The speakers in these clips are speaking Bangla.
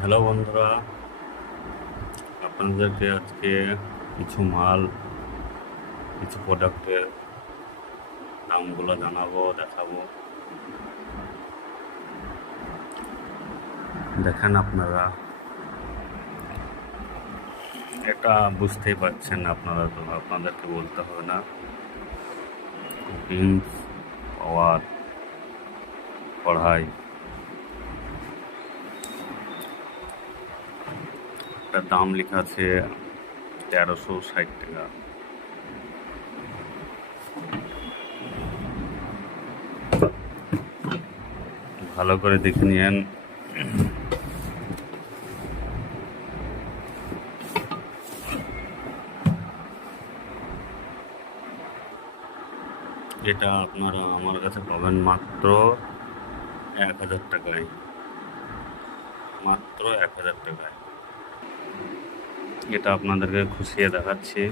হ্যালো বন্ধুরা, আপনাদেরকে আজকে কিছু মাল, কিছু প্রোডাক্টের দামগুলো জানাবো, দেখাবো। দেখেন আপনারা, এটা বুঝতেই পারছেন আপনারা, তো আপনাদেরকে বলতে হবে না। বিমস পাওয়ার কড়াই, এটার দাম লেখা আছে 1360 টাকা। ভালো করে দেখে নিয়েন। এটা আপনারা আমার কাছে পাবেন মাত্র 1000 টাকায়, মাত্র 1000 টাকায়। এটা আপনাদেরকে খুশিয়ে দেখাচ্ছি।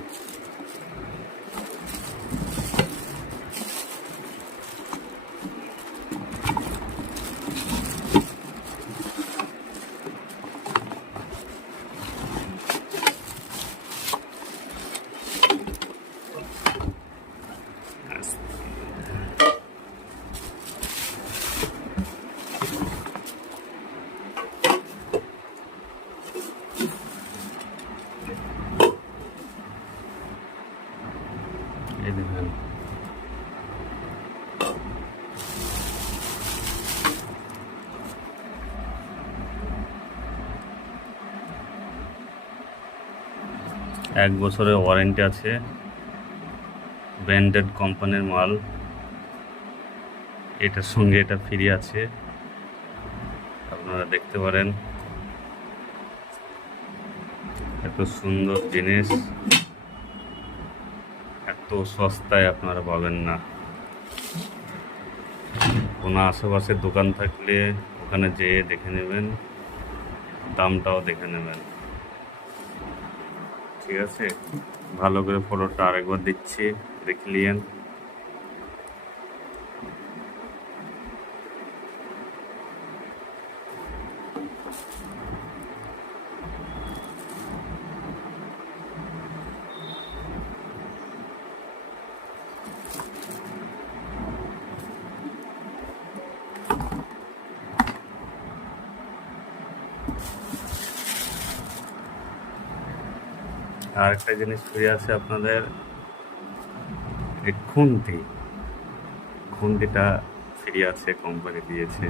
এই দেখেন, এক বছরের ওয়ারেন্টি আছে, ব্র্যান্ডেড কোম্পানির মাল। এটার সঙ্গে এটা ফ্রি আছে, আপনারা দেখতে পারেন। এত সুন্দর জিনিস এত সস্তায় আপনারা পাবেন না। কোনো আশেপাশের দোকান থাকলে ওখানে যেয়ে দেখে নেবেন, দামটাও দেখে নেবেন। ঠিক আছে, ভালো করে ফটোটা আরেকবার দিচ্ছি, দেখে নিয়েন। আর একটা জিনিস ফ্রি আছে আপনাদের, এই খুন্তিটা ফ্রি আছে, কোম্পানি দিয়েছে।